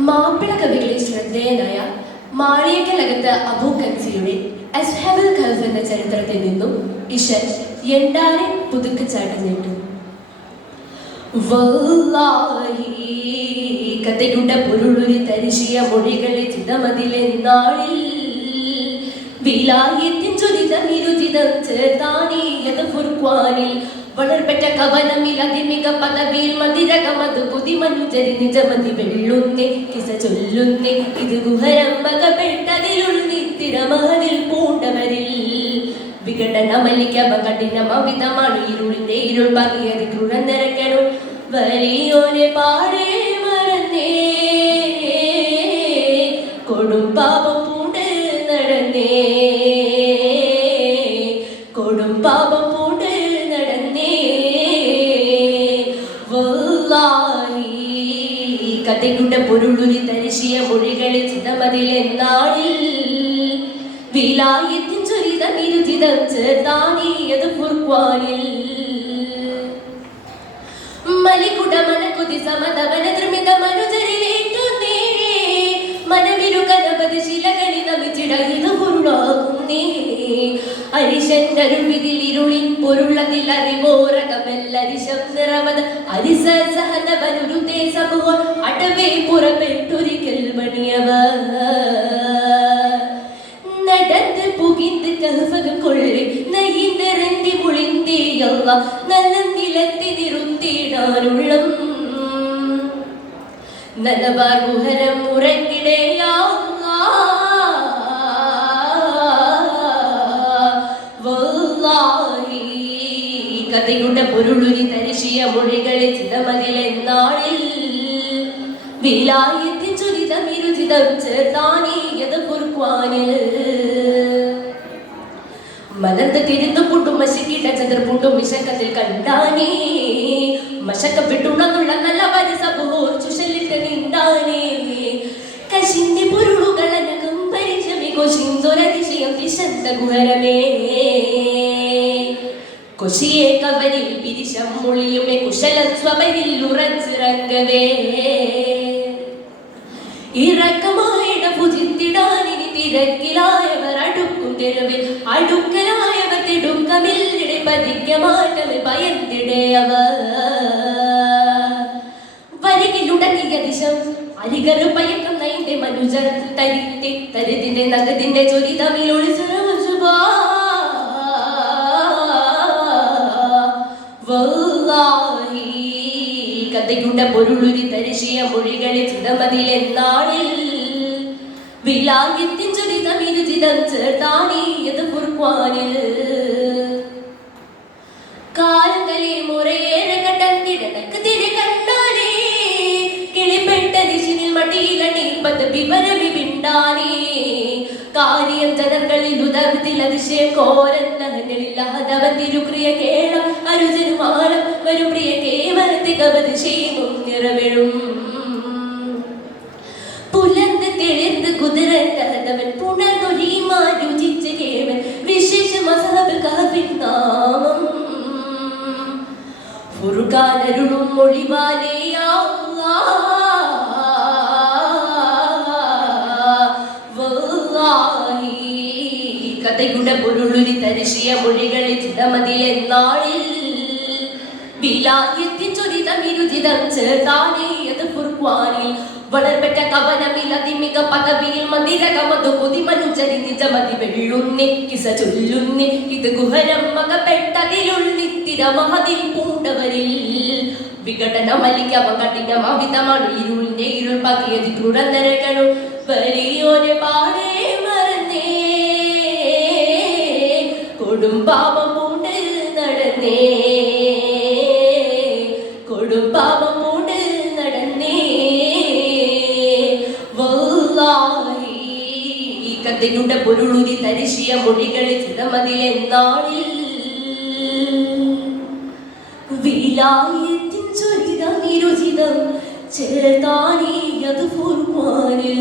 മാപ്പിള കവികളിൽ ശ്രദ്ധേയനായ മാളിയേക്കലകത്ത് അബൂ കൻസിയുടെ അസ്ഹബുൽ കഹ്ഫ് എന്ന ചരിത്രത്തിൽ നിന്നും ഇശൽ എണ്ടാരെ പുതുക്കച്ചാട്ടം കഥയുടെ പൊരുളൊരു തരിശിയ മൊഴികളിൽ ചിതമതിലെന്നാളിൽ വിലായത്തിൻ ചുരിതമിരുചിതം ചേർത്താനീയത് ഫുർഖാനിൽ വളർപ്പെട്ട കവനമിൽ അതിമിക പദവിയിൽ മതിരകമത് പുതിമനുചരി നിജമതി വെള്ളുന്നേ കിസ ചൊല്ലുന്നേ ഇത് ഗുഹരമ്പകപ്പെട്ടതിലുൾനിത്തിരമതിൽ പൂണ്ടവരിൽ വിഘടനമല്ലിക്കവ കഠിനമവിധമാണ് ഇരുളിന്റെ ഇരുൾ പകിയത് ക്രൂരനിരക്കണു വലിയോനെ പാടേ മറന്നേ കൊടും പാപം പൂണ്ട് നടന്നേ കൊടും പാപം പൂണ്ട് നടന്നേ കഥയുടെ പൊരുളൊരു തരിശിയ മൊഴികളിൽ ചിതമതിലെന്നാളിൽ വിലായത്തിൻ ചുരിതമിരുചിതം ചേർത്താനീയത് ഫുർഖാനിൽ മലികുട മനകുതി സമതവന ദ്രുമിത മനുജരിലേറ്റുന്നേ മനവിരുകനപതി ശിലകളി നമിച്ചിടയിത് പൊരുളാകുന്നേ അരിശന്തരുവിതിൽ ഇരുളിൻ പൊരുളതിൽ അറിവോരകമെല്ലരിശം നിറവത് അരിസ സഹനവനുരുതേ സമൂഹം അടവേ പുറപ്പെട്ടൊരിക്കൽ മണിയവ നടന്ന് പുകിந்து കഹ്ഫകം കൊള്ളി നയിന്തിറന്തി മുളിന്തിയവ നല്ല നിലത്തി നിറുത്തിടാനുള്ളം നനവാർ ഗുഹരം ഉറങ്ങിടയാ കഥയുടെ പൊരുളൊരു തരിശിയ മൊഴികളിൽ ചിതമതിലെന്നാളിൽ വിലായത്തിൻ ചുരിതമിരുചിതം ചേർത്താനീയത് ഫുർഖാനിൽ മലർന്ന് തിരിന്നു പുട്ടും മശിക്കിട്ട ചതുർപുട്ടും വിശക്കത്തിൽ കണ്ടാനേ മശക്കപ്പെട്ടുള്ള നല്ല പരിസഭോർ ചുഷലിട്ട് നിണ്ടാനേ കശിന്റെ പൊരുളുകളനകം പരിശമികൊശിന്തൊരതിശയം വിശന്ത ഗുഹരമേ കൊശിയെ കവരിൽ പിരിശം മൊളിയുമേ കുശലം സ്വപരിൽ ഉറച്ചിറങ്ങവേ ഇറക്കമായിട ഭുജിത്തിടാനിനി തിരക്കിലായവർ അടുക്കും തെരുവിൽ അടുക്കലായവർ തിടുക്കമില്ലിടെ പതിക്ക മാറ്റമിൽ ഭയന്നിടയവർ വരികിലുടങ്ങിയ ദിശം അരികരു പയക്കം നയിന്റെ മനുജർ തരിത്തി തരിതിന്റെ നഗതിന്റെ ചൊരിതമിൽ ഒളിച്ചുറവ കഥയുടെ പൊരുളൊരു തരിശിയ മൊഴികളിൽ ചിതമതിലെന്നാളിൽ വിലായത്തിൻ ചുരിതമിരുചിതം ചേർത്താനീയത് ഫുർഖാനിൽ കാലങ്ങളെ മുറയേറെ കടന്നിടനക്ക് തിരി കണ്ടാനേ കിളിപ്പെട്ട ദിശിനിൽ മടിയിലണിപ്പത് വിവരവി വിണ്ടാനേ കാര്യം ജനങ്ങളിൽ ഉദവിതിൽ അതിശയം കോരന്നഹങ്ങളില്ലാതവൻ തിരുക്രിയ കേളം അരുജനുമാനം വരും പ്രിയ കേവലത്തികവത് ചെയ്യുന്നു നിറവിഴും പുലർന്ന് തെളിർന്ന് കുതിരവൻ പുണർന്നൊഴിമാരുചിച്ച കേവൻ വിശേഷ മസഹബ് കഹ്ഫിൻ നാമം ഫുർഖാനരുളും മൊഴിവാലേയാ കഥയുടെ പൊരുളൊരു തരിശിയ മൊഴികളിൽ ചിതമതിലെന്നാളിൽ വിലായത്തിൻ ചുരിതമിരുചിതം ചേർത്താനീയത് ഫുർഖാനിൽ വളർപ്പെട്ട കവനമിൽ അതിമിക പദവിയിൽ മതിരകമത് പുതിമനുചരി നിജമതി വെള്ളുന്നേ കിസ ചൊല്ലുന്നേ ഇത് ഗുഹരമ്പകപ്പെട്ടതിലുൾനിത്തിരമതിൽ പൂണ്ടവരിൽ വിഘടനമല്ലിക്കവ കഠിനമവിധമാണ് ഇരുളിന്റെ ഇരുൾ പകിയത് ക്രൂരനിരക്കണു വലിയോനെ പാടേ മറന്നേ കൊടും പാപം പൂണ്ട് നടന്നേ കൊടും പാപം പൂണ്ട് നടന്നേ കഥയുടെ പൊരുളൊരു തരിശിയ മൊഴികളിൽ ചിതമതിലെന്നാളിൽ വിലായത്തിൻ ചുരിതമിരുചിതം ചേർത്താനീയത് ഫുർഖാനിൽ